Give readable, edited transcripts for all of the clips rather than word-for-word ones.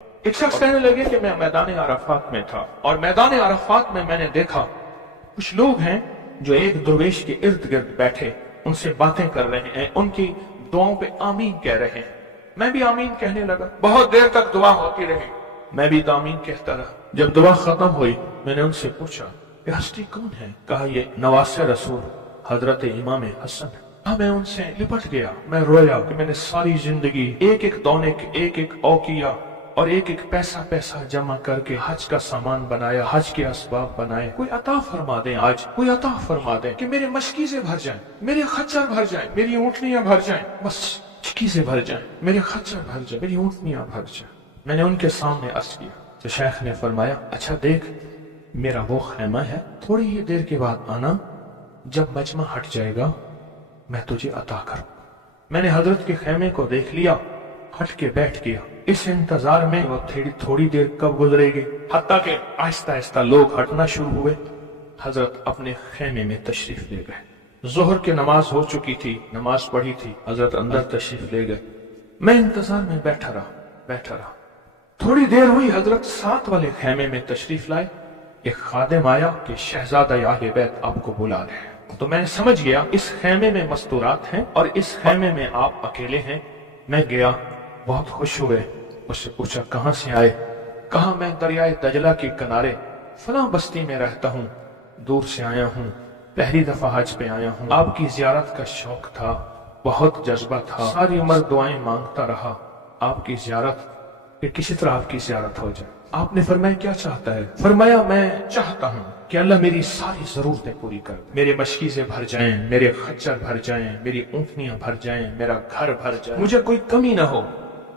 ایک شخص کہنے لگے کہ میں میدان عرفات میں تھا اور میدان عرفات میں میں نے دیکھا کچھ لوگ ہیں جو ایک درویش کے ارد گرد بیٹھے ان سے باتیں کر رہے ہیں، ان کی دعاؤں پہ آمین کہہ رہے ہیں۔ میں بھی آمین کہنے لگا، بہت دیر تک دعا ہوتی رہی، میں بھی آمین کہتا رہا۔ جب دعا ختم ہوئی میں نے ان سے پوچھا یہ ہستی کون ہے؟ کہا یہ نواسہ رسول حضرت امام حسن ہے۔ میں ان سے لپٹ گیا، میں رویا کہ میں نے ساری زندگی ایک ایک دونے ایک ایک اوقیہ اور ایک ایک پیسہ جمع کر کے حج کا سامان بنایا، حج کے اسباب بنائے۔ کوئی عطا فرما دیں، آج کوئی عطا فرما دیں کہ میرے مشکیزیں بھر جائیں، میرے خچر بھر جائیں، میری اونٹنیاں بھر جائیں، بس مشکیزیں بھر جائیں، میرے خچر بھر جائیں، میری اونٹنیاں بھر جائیں۔ میں نے ان کے سامنے عرض کیا تو شیخ نے فرمایا اچھا دیکھ میرا وہ خیمہ ہے، تھوڑی ہی دیر کے بعد آنا، جب مجمع ہٹ جائے گا میں تجھے عطا کروں۔ میں نے حضرت کے خیمے کو دیکھ لیا، ہٹ کے بیٹھ گیا، اس انتظار میں وہ تھوڑی دیر کب گزرے گی، حتیٰ کہ آہستہ آہستہ لوگ ہٹنا شروع ہوئے۔ حضرت اپنے خیمے میں تشریف لے گئے، ظہر کی نماز ہو چکی تھی، نماز پڑھی تھی، حضرت اندر تشریف لے گئے۔ میں انتظار میں بیٹھا رہا۔ تھوڑی دیر ہوئی، حضرت ساتھ والے خیمے میں تشریف لائے۔ ایک خادم آیا کہ شہزادہ اہل بیت آپ کو بلا رہے ہیں۔ تو میں سمجھ گیا اس خیمے میں مستورات ہیں اور اس خیمے میں آپ اکیلے ہیں۔ میں گیا، بہت خوش ہوئے، اس سے پوچھا کہاں سے آئے؟ کہا میں دریائے دجلہ کے کنارے فلاں بستی میں رہتا ہوں، دور سے آیا ہوں، پہلی دفعہ حج پہ آیا ہوں، آپ کی زیارت کا شوق تھا، بہت جذبہ تھا، ساری عمر دعائیں مانگتا رہا آپ کی زیارت، کہ کسی طرح آپ کی زیارت ہو جائے۔ آپ نے فرمایا کیا چاہتا ہے؟ فرمایا میں چاہتا ہوں کہ اللہ میری ساری ضرورتیں پوری کر دے، میرے مشکیزیں بھر جائیں، میرے خچر بھر جائیں، میری اونٹنیاں بھر جائیں، میرا گھر بھر جائے، مجھے کوئی کمی نہ ہو،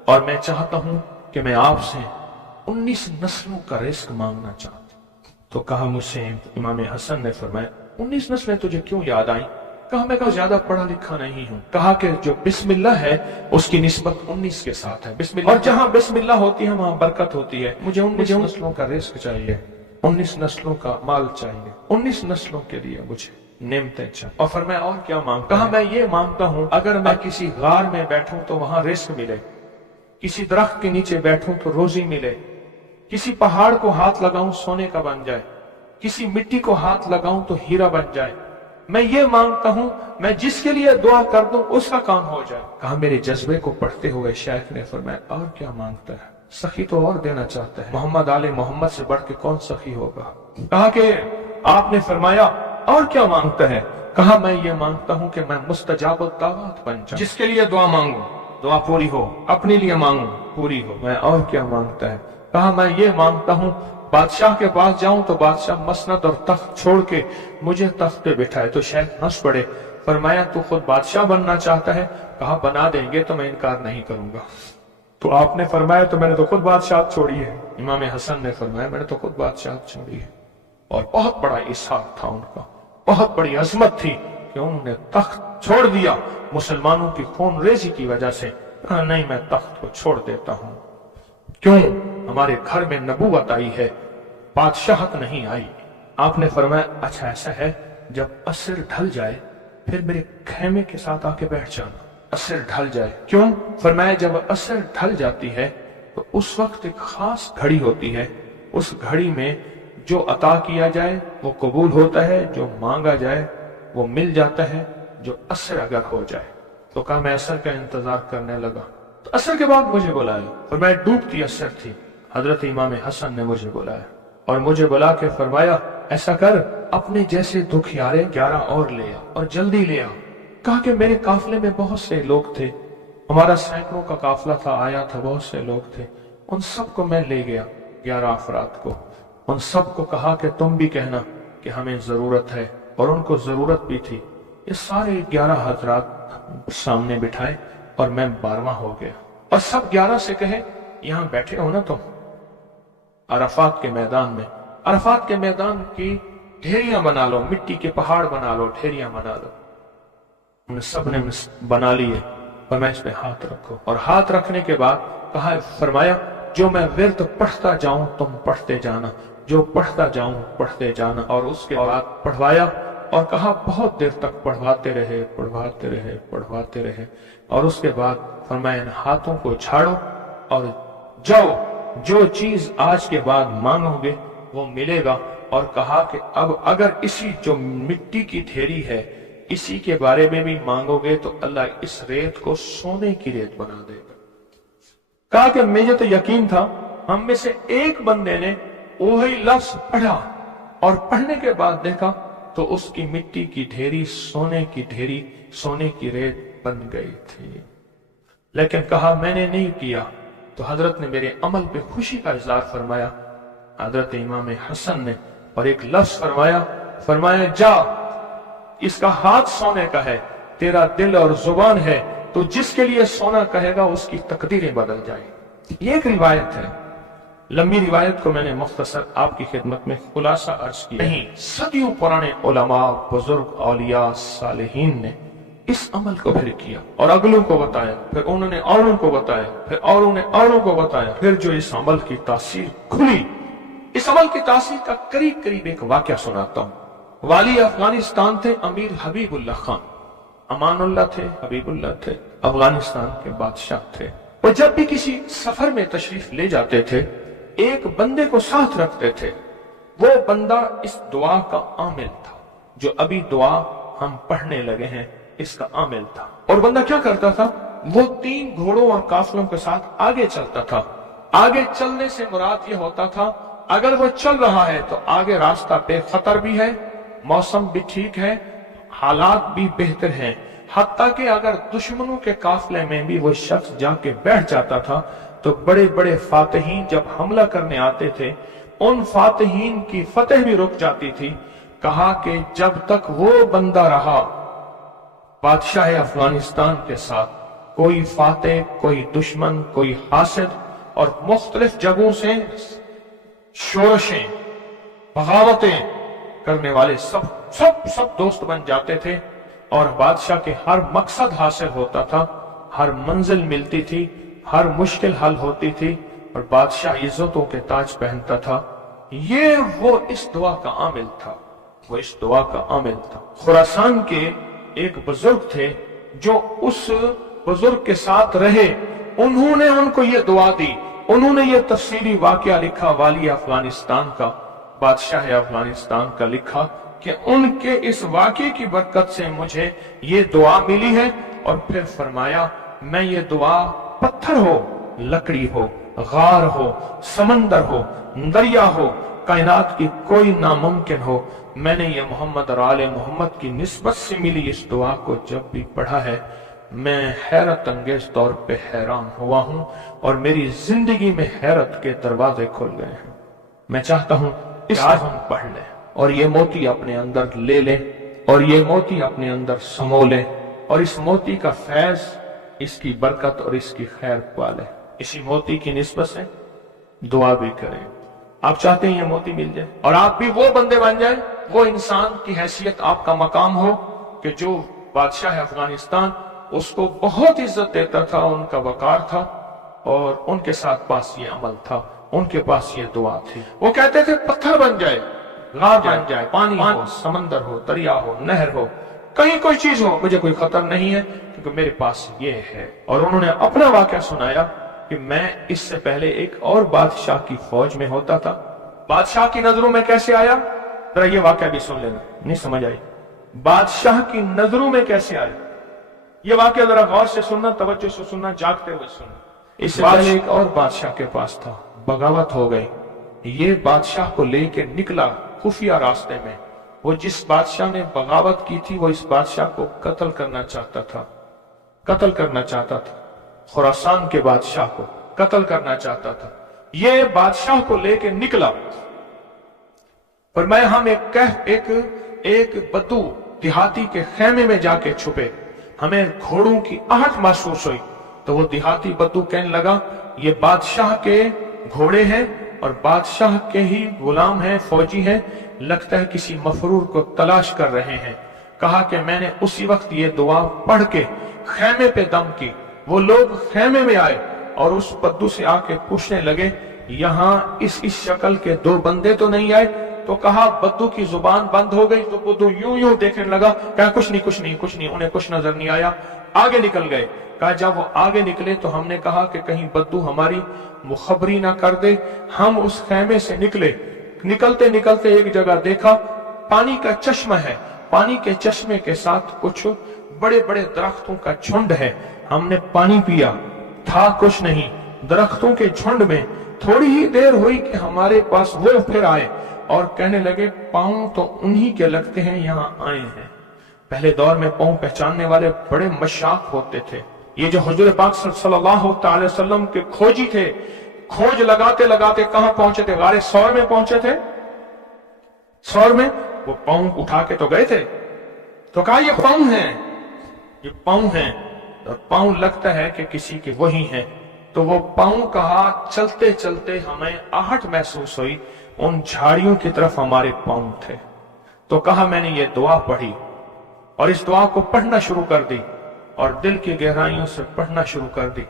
اور میں چاہتا ہوں کہ میں آپ سے 19 نسلوں کا رزق مانگنا چاہتا ہوں۔ تو کہا مجھ سے امام حسن نے فرمایا 19 نسلیں تجھے کیوں یاد آئیں؟ میں کہا زیادہ پڑھا لکھا نہیں ہوں۔ کہا کہ جو بسم اللہ ہے اس کی نسبت 19 کے ساتھ ہے، بسم اللہ، اور جہاں بسم اللہ ہوتی ہے وہاں برکت ہوتی ہے، مجھے 19 نسلوں کا رزق چاہیے، 19 نسلوں کا مال چاہیے، 19 نسلوں کے لیے مجھے نعمتیں چاہیے۔ اور فرمایا اور کیا مانگتا؟ کہا میں یہ مانگتا ہوں اگر میں کسی غار میں بیٹھوں تو وہاں رزق ملے، کسی درخت کے نیچے بیٹھوں تو روزی ملے، کسی پہاڑ کو ہاتھ لگاؤں سونے کا بن جائے، کسی مٹی کو ہاتھ لگاؤں تو ہیرا بن جائے۔ میں یہ مانگتا ہوں میں جس کے لیے دعا کر دوں اس کا کام ہو جائے۔ کہا میرے جذبے کو پڑھتے ہوئے شیخ نے فرمایا اور کیا مانگتا ہے؟ سخی تو اور دینا چاہتا ہے، محمد آل محمد سے بڑھ کے کون سخی ہوگا؟ کہا کہ آپ نے فرمایا اور کیا مانگتا ہے؟ کہا میں یہ مانگتا ہوں کہ میں مستجاب الدعوات بن جاؤں، جس کے لیے دعا مانگوں دعا پوری ہو، اپنے لیے مانگوں پوری ہو۔ میں اور کیا مانگتا ہے؟ کہا میں یہ مانگتا ہوں بادشاہ کے پاس جاؤں تو بادشاہ مسند اور تخت چھوڑ کے مجھے تخت پہ بٹھائے۔ تو شیخ ہنس پڑے، فرمایا تو خود بادشاہ بننا چاہتا ہے؟ کہا بنا دیں گے تو میں انکار نہیں کروں گا۔ تو آپ نے فرمایا تو میں نے تو خود بادشاہت چھوڑی ہے۔ امام حسن نے فرمایا میں نے تو خود بادشاہت چھوڑی ہے۔ اور بہت بڑا اصرار تھا ان کا، بہت بڑی عظمت تھی کہ انہوں نے تخت چھوڑ دیا مسلمانوں کی خون ریزی کی وجہ سے۔ کہا نہیں میں تخت کو چھوڑ دیتا ہوں، کیوں؟ ہمارے گھر میں نبوت آئی ہے، بادشاہت نہیں آئی۔ آپ نے فرمایا اچھا ایسا ہے، جب عصر ڈھل جائے پھر میرے خیمے کے ساتھ آ کے بیٹھ جانا۔ عصر ڈھل جائے کیوں؟ فرمایا جب عصر ڈھل جاتی ہے تو اس وقت ایک خاص گھڑی ہوتی ہے، اس گھڑی میں جو عطا کیا جائے وہ قبول ہوتا ہے، جو مانگا جائے وہ مل جاتا ہے، جو عصر اگر ہو جائے۔ تو کہا میں عصر کا انتظار کرنے لگا، تو عصر کے بعد مجھے بلایا، فرمایا ڈوبتی عصر تھی، حضرت امام حسن نے مجھے بلایا اور مجھے بلا کے فرمایا ایسا کر اپنے جیسے دکھیارے 11 اور لے آ اور جلدی لے آ۔ کہا کہ میرے قافلے میں بہت سے لوگ تھے، ہمارا سینکڑوں کا قافلہ تھا، آیا تھا، بہت سے لوگ تھے، ان سب کو میں لے گیا، 11 افراد کو، ان سب کو کہا کہ تم بھی کہنا کہ ہمیں ضرورت ہے، اور ان کو ضرورت بھی تھی۔ یہ سارے 11 حضرات سامنے بٹھائے اور میں 12واں ہو گیا، اور سب 11 سے کہے یہاں بیٹھے ہو نا تم عرفات کے میدان میں، عرفات کے میدان کی ڈھیریاں بنا لو، مٹی کے پہاڑ بنا لو، ڈھیریاں بنا لو۔ انہیں سب نے بنا لیے، فرمایا اس پہ ہاتھ رکھو، اور ہاتھ رکھنے کے بعد کہا فرمایا جو میں ورد پڑھتا جاؤں تم پڑھتے جانا، جو پڑھتا جاؤں پڑھتے جانا۔ اور اس کے بعد پڑھوایا اور کہا بہت دیر تک پڑھواتے رہے پڑھواتے رہے پڑھواتے رہے، اور اس کے بعد فرمایا ان ہاتھوں کو چھاڑو اور جاؤ जो चीज आज के बाद मांगोगे वो मिलेगा। और कहा कि अब अगर इसी जो मिट्टी की ढेरी है इसी के बारे में भी मांगोगे तो अल्लाह इस रेत को सोने की रेत बना देगा। कहा कि मुझे तो यकीन था, हम में से एक बंदे ने वही लफ्ज पढ़ा और पढ़ने के बाद देखा तो उसकी मिट्टी की ढेरी, सोने की रेत बन गई थी। लेकिन कहा मैंने नहीं किया। तो हजरत ने मेरे अमल पे खुशी का इजहार फरमाया, हजरत इमाम हसन ने, और एक लफ्ज फरमाया जा, इसका हाथ सोने का है, तेरा दिल और जुबान है, तो जिसके लिए सोना कहेगा उसकी तकदीरें बदल जाएगी। ये एक रिवायत है, लंबी रिवायत को मैंने मुख्तसर आपकी खिदमत में खुलासा अर्ज किया। नहीं, सदियों पुराने उलमा, बुजुर्ग, औलिया, सालिहीन ने इस अमल को फिर किया और अगलों को बताया, फिर उन्होंने औरों को बताया, फिर औरों ने औरों को बताया। फिर जो इस अमल की तासीर खुली, इस अमल की तासीर का करीब करीब एक वाकया सुनाता हूं। वाली अफगानिस्तान थे अमीर हबीबुल्लाह खान, अमानुल्लाह थे, हबीबुल्लाह थे, अफगानिस्तान के बादशाह थे। वो जब भी किसी सफर में तशरीफ ले जाते थे एक बंदे को साथ रखते थे। वो बंदा इस दुआ का आमिल था, जो अभी दुआ हम पढ़ने लगे हैं इसका आमिल था। और बंदा क्या करता था, वो 3 घोड़ों और काफिलों के साथ आगे चलता था। आगे चलने से मुराद ये होता था अगर वो चल रहा है तो आगे रास्ता बेखतर भी है, मौसम भी ठीक है, हालात भी बेहतर हैं। हत्ता कि अगर दुश्मनों के काफिले में भी वो शख्स जाके बैठ जाता था तो बड़े बड़े फातिहीन जब हमला करने आते थे उन फातिहीन की फतेह भी रुक जाती थी। कहा कि जब तक वो बंदा रहा बादशाह अफगानिस्तान के साथ, कोई फातेह, कोई दुश्मन, कोई हासिद और मुख्तलिफ जगहों से शोरशें, बगावतें करने वाले सब दोस्त बन जाते थे और बादशाह के हर मकसद हासिल होता था, हर मंजिल मिलती थी, हर मुश्किल हल होती थी और बादशाह इज्जतों के ताज पहनता था। ये वो इस दुआ का आमिल था, वो इस दुआ का आमिल था। खुरासान के एक बुजुर्ग थे जो उस बुजुर्ग के साथ रहे, उन्होंने उनको ये दुआ दी, उन्होंने ये तफसीली वाकया लिखा वाली अफगानिस्तान का, बादशाह अफगानिस्तान का लिखा कि उनके इस वाकये की बरकत से मुझे ये दुआ मिली है। और फिर फरमाया मैं ये दुआ पत्थर हो, लकड़ी हो, गार हो, समंदर हो, दरिया हो, कायनात की कोई नामुमकिन हो, मैंने ये मोहम्मद और आले मोहम्मद की निस्बत से मिली इस दुआ को जब भी पढ़ा है मैं हैरत अंगेज तौर पे हैरान हुआ हूं और मेरी जिंदगी में हैरत के दरवाजे खुल गए हैं। मैं चाहता हूं इसे हम पढ़ लें और ये मोती अपने अंदर ले लें और ये मोती अपने अंदर समो लें और इस मोती का फैज, इसकी बरकत और इसकी खैर पाले। इसी मोती की निस्बत से दुआ भी करें। आप चाहते हैं ये मोती मिल जाए और आप भी वो बंदे बन जाए, वो इंसान की हैसियत आपका मकाम हो कि जो बादशाह अफगानिस्तान उसको बहुत इज्जत देता था, उनका वकार था और उनके साथ पास ये अमल था, उनके पास ये दुआ थी। वो कहते थे पत्थर बन जाए, गार बन जाए, पानी हो, समंदर हो, दरिया हो, नहर हो, कहीं कोई चीज हो, मुझे कोई खतर नहीं है क्योंकि मेरे पास ये है। और उन्होंने अपना वाकया सुनाया कि मैं इससे पहले एक और बादशाह की फौज में होता था। बादशाह की नजरों में कैसे आया, जरा ये वाकया भी सुन लेना, नहीं समझ आई। बादशाह की नजरों में कैसे आया, ये वाकया जरा गौर से सुनना, तवज्जो से सुनना, जागते हुए सुनना। इससे पहले एक और बादशाह के पास था, बगावत हो गई। ये बादशाह को लेके निकला खुफिया रास्ते में। वो जिस बादशाह ने बगावत की थी वो इस बादशाह को कत्ल करना चाहता था, कत्ल करना चाहता था, खुरासान के बादशाह को कत्ल करना चाहता था। ये बादशाह को लेके निकला पर मैं हम एक बद्दू देहाती के खेमे में जाके छुपे। हमें घोड़ों की आहट महसूस हुई तो वो देहाती बद्दू कहने लगा ये बादशाह के घोड़े हैं और बादशाह के ही गुलाम हैं, फौजी हैं, लगता है किसी मफरूर को तलाश कर रहे हैं। कहा कि मैंने उसी वक्त ये दुआ पढ़ के खेमे पे दम की। वो लोग खेमे में आए और उस बद्दू से आके पूछने लगे यहाँ इस शक्ल के 2 बंदे तो नहीं आए? तो कहा, बद्दू की जुबान बंद हो गई तो बद्दू यूं यूं देखने लगा, कहा कुछ नहीं, उन्हें कुछ नजर नहीं आया। आगे निकल गए। कहा जब वो आगे निकले तो हमने कहा कि कहीं बद्दू हमारी मुखबरी ना कर दे। हम उस खेमे से निकले, निकलते निकलते एक जगह देखा पानी का चश्मा है, पानी के चश्मे के साथ कुछ बड़े बड़े दरख्तों का झुंड है। हमने पानी पिया, था कुछ नहीं, दरख्तों के झुंड में। थोड़ी ही देर हुई कि हमारे पास वो फिर आए और कहने लगे पांव तो उन्हीं के लगते हैं, यहाँ आए हैं। पहले दौर में पांव पहचानने वाले बड़े मशाक होते थे। ये जो हुजूर पाक सल्लल्लाहु अलैहि वसल्लम के खोजी थे, खोज लगाते लगाते कहां पहुंचे थे? गारे सौर में पहुंचे थे। सौर में वो पांव उठा के तो गए थे, तो कहा ये पांव हैं, ये पांव हैं। और पांव लगता है कि किसी के वही हैं। तो वो पांव कहा चलते चलते हमें आहट महसूस हुई, उन झाड़ियों की तरफ हमारे पांव थे। तो कहा मैंने ये दुआ पढ़ी और इस दुआ को पढ़ना शुरू कर दी और दिल की गहराइयों से पढ़ना शुरू कर दी।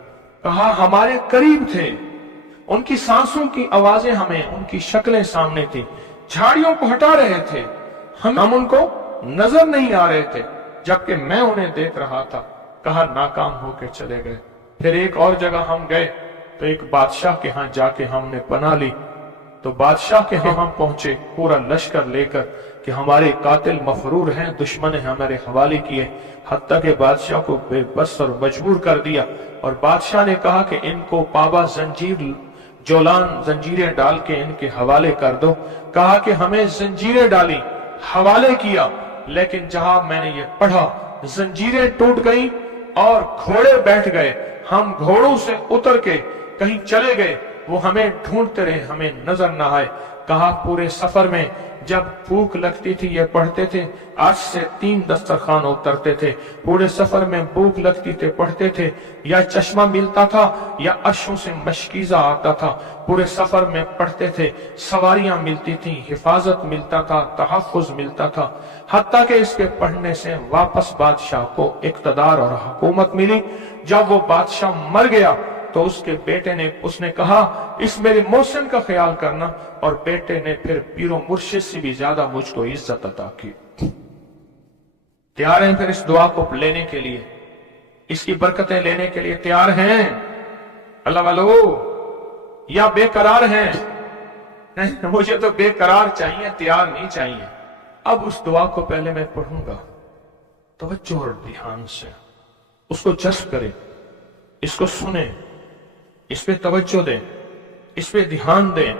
कहा हमारे करीब थे, उनकी सांसों की आवाजें हमें, उनकी शक्लें सामने थी, झाड़ियों को हटा रहे थे, हम उनको नजर नहीं आ रहे थे, जबकि मैं उन्हें देख रहा था। कहा नाकाम होके चले गए। फिर एक और जगह हम गए तो एक बादशाह के यहाँ जाके हमने पनाह ली। तो बादशाह के यहाँ पहुंचे पूरा लश्कर लेकर कि हमारे कातिल मफरूर हैं, दुश्मन ने हमारे हवाले किए। हत्ता के बादशाह को बेबस और मजबूर कर दिया और बादशाह ने कहा कि इनको पाबा जंजीर जोलान जंजीरें डाल के इनके हवाले कर दो। कहा कि हमें जंजीरें डाली, हवाले किया, लेकिन जहां मैंने ये पढ़ा जंजीरें टूट गई और घोड़े बैठ गए। हम घोड़ों से उतर के कहीं चले गए, वो हमें ढूंढते रहे, हमें नजर ना आए। कहा पूरे सफर में जब भूख लगती थी ये पढ़ते थे, आज से 3 दस्तरखान उतरते थे। पूरे सफर में भूख लगती थे, पढ़ते थे, या चश्मा मिलता था या अश्कों से मशकीजा आता था। पूरे सफर में पढ़ते थे, सवारियां मिलती थी, हिफाजत मिलता था, तहफ़्फ़ुज़ मिलता था। हत्ता के इसके पढ़ने से वापस बादशाह को इक़्तिदार और हुकूमत मिली। जब वो बादशाह मर गया तो उसके बेटे ने, उसने कहा इस मेरे मोहसिन का ख्याल करना, और बेटे ने फिर पीरो मुर्शिद से भी ज्यादा मुझको इज्जत अता की। तैयार हैं फिर इस दुआ को लेने के लिए, इसकी बरकतें लेने के लिए तैयार हैं अल्लाह वालो, या बेकरार हैं? मुझे तो बेकरार चाहिए, तैयार नहीं चाहिए। अब उस दुआ को पहले मैं पढ़ूंगा, तवज्जो और ध्यान से उसको जज्ब करें, इसको सुने, इस पे तवज्जो दें, इस पे ध्यान दें,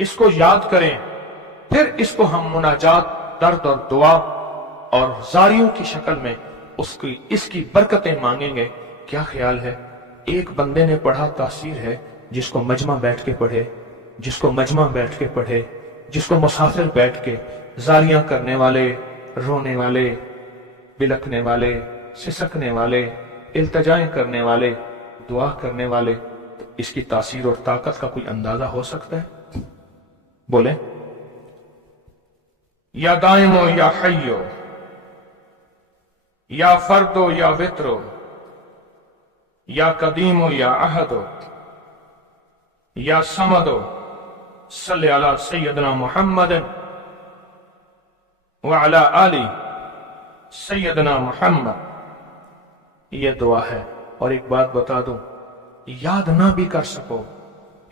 इसको याद करें। फिर इसको हम मुनाजात, दर्द और दुआ और जारियों की शक्ल में उसकी इसकी बरकतें मांगेंगे। क्या ख्याल है? एक बंदे ने पढ़ा, तासीर है। जिसको मजमा बैठ के पढ़े, जिसको मजमा बैठ के पढ़े, जिसको मुसाफिर बैठ के, जारियां करने वाले, रोने वाले, बिलखने वाले, सिसकने वाले, इल्तजाएं करने वाले, दुआ करने वाले, तो इसकी तासीर और ताकत का कोई अंदाजा हो सकता है? बोले या दाइमो या हय्यो, या फर्दो या वित्रो, या कदीमो या अहदो, या समदो, सल्ले अला सय्यदना मुहम्मद व अला आली सय्यदना मुहम्मद। ये दुआ है। और एक बात बता दूं, याद ना भी कर सको,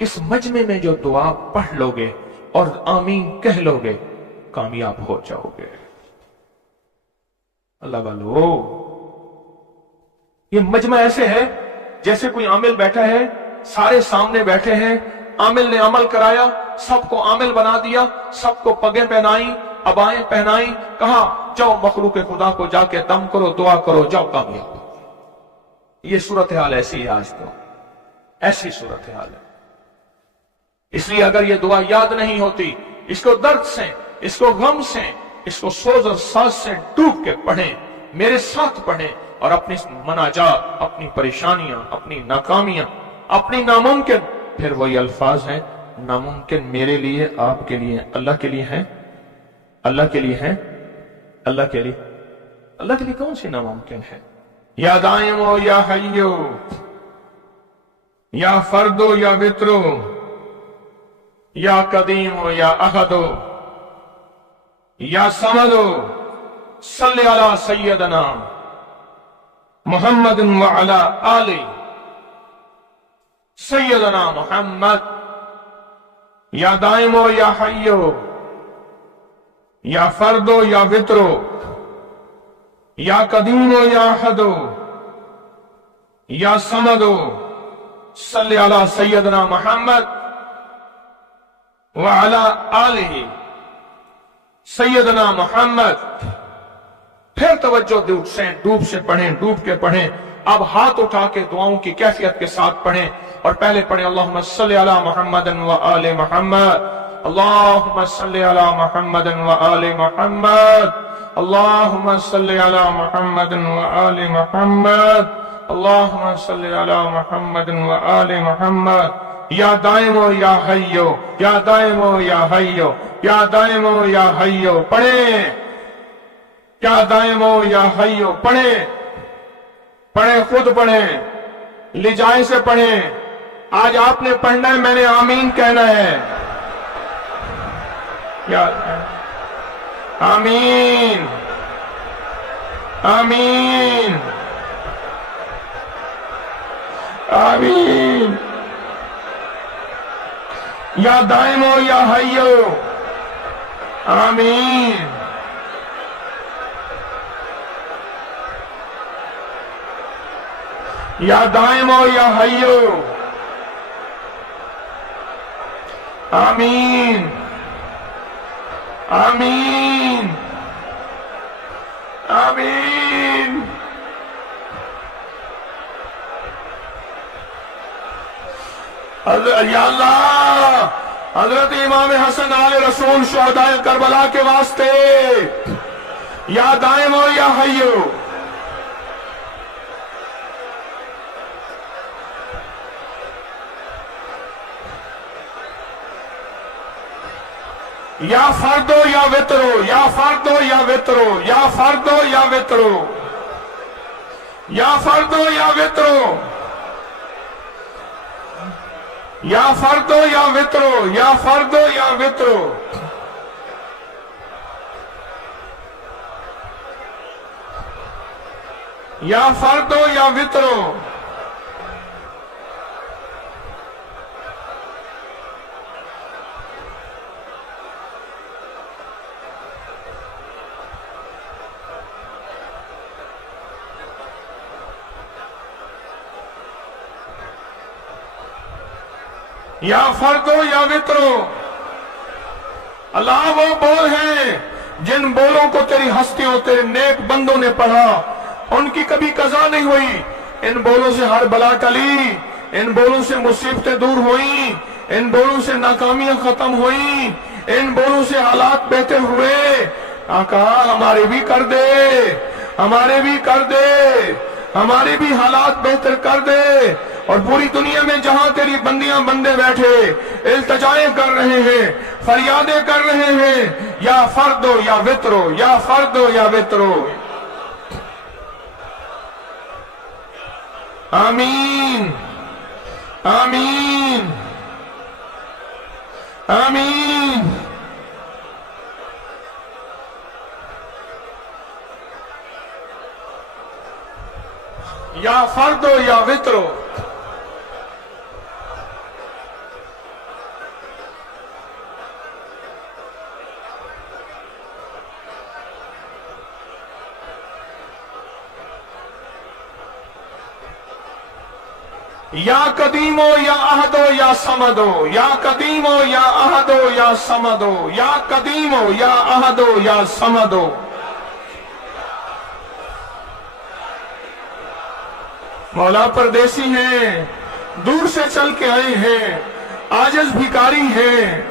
इस मजमे में जो दुआ पढ़ लोगे और आमीन कह लोगे, कामयाब हो जाओगे। अल्लाह वालो, ये मजमा ऐसे है जैसे कोई आमिल बैठा है, सारे सामने बैठे हैं, आमिल ने अमल कराया, सबको आमिल बना दिया, सबको पगें पहनाई, अबाएं पहनाई, कहा जाओ मखलूक खुदा को जाके दम करो, दुआ करो, जाओ कामयाब। ये सूरत हाल ऐसी है, आज तो ऐसी सूरत हाल है। इसलिए अगर ये दुआ याद नहीं होती, इसको दर्द से, इसको गम से, इसको सोज और साज से डूब के पढ़ें, मेरे साथ पढ़ें और अपनी मनाजात, अपनी परेशानियां, अपनी नाकामियां, अपनी नामुमकिन, फिर वही अल्फाज हैं, नामुमकिन मेरे लिए, आपके लिए, अल्लाह के लिए हैं, अल्लाह के लिए हैं, अल्लाह के लिए, अल्लाह के लिए कौन सी नामुमकिन है? या दाइमो या हय्यो, या फर्दो या वित्रो, या कदीमो या अहदो, या समदो, सल्ले अला सय्यदना محمد وعلا آل سیدنا محمد یا دائمو یا حیو یا فردو یا وطرو یا قدیمو یا احدو یا سمدو صلی علی سیدنا محمد وعلا آلہ سیدنا محمد. پھر توجہ ڈوب سے پڑھیں، ڈوب کے پڑھیں. اب ہاتھ اٹھا کے دعاؤں کی کیفیت کے ساتھ پڑھیں اور پہلے پڑھیں اللہم صلی علی محمد و آل محمد، اللہم صلی علی محمد و آل محمد، اللہم صلی علی محمد و آل محمد، اللہم صلی علی محمد و آل محمد. یا دائمو یا حیو یا دائمو یا حیو یا دائمو یا حیو پڑھیں. یا دائمو یا حیو پڑھیں، پڑھیں، خود پڑھیں، لجائے سے پڑھیں. آج آپ نے پڑھنا ہے، میں نے آمین کہنا ہے. یا آمین آمین آمین. یا دائمو یا حیو آمین. یا دائمو یا حیو آمین آمین آمین. یا اللہ، حضرت امام حسن آل رسول شہدائے کربلا کے واسطے یا دائمو یا حیو. یا فردو یا وطرو یا فردو یا وطرو یا فردو یا وطرو یا فردو یا وطرو یا فردو یا وطرو یا فردو یا وطرو. یا فردو یا وطرو. یا فردو یا وطرو. اللہ وہ بول ہیں جن بولوں کو تیری ہستیوں تیرے نیک بندوں نے پڑھا، ان کی کبھی قضا نہیں ہوئی. ان بولوں سے ہر بلا ٹلی، ان بولوں سے مصیبتیں دور ہوئیں، ان بولوں سے ناکامیاں ختم ہوئیں، ان بولوں سے حالات بہتر ہوئے. آقا ہمارے بھی کر دے، ہمارے بھی کر دے، ہمارے بھی حالات بہتر کر دے. اور پوری دنیا میں جہاں تیری بندیاں بندے بیٹھے التجائیں کر رہے ہیں، فریادیں کر رہے ہیں، یا فردو یا وطرو یا فردو یا وطرو. آمین آمین آمین. یا فردو یا وطرو. یا قدیمو یا احدو یا سمدو یا قدیمو یا احدو یا سمدو یا قدیمو یا احدو یا سمدو. مولا پردیسی ہیں، دور سے چل کے آئے ہیں، عاجز بھکاری ہیں.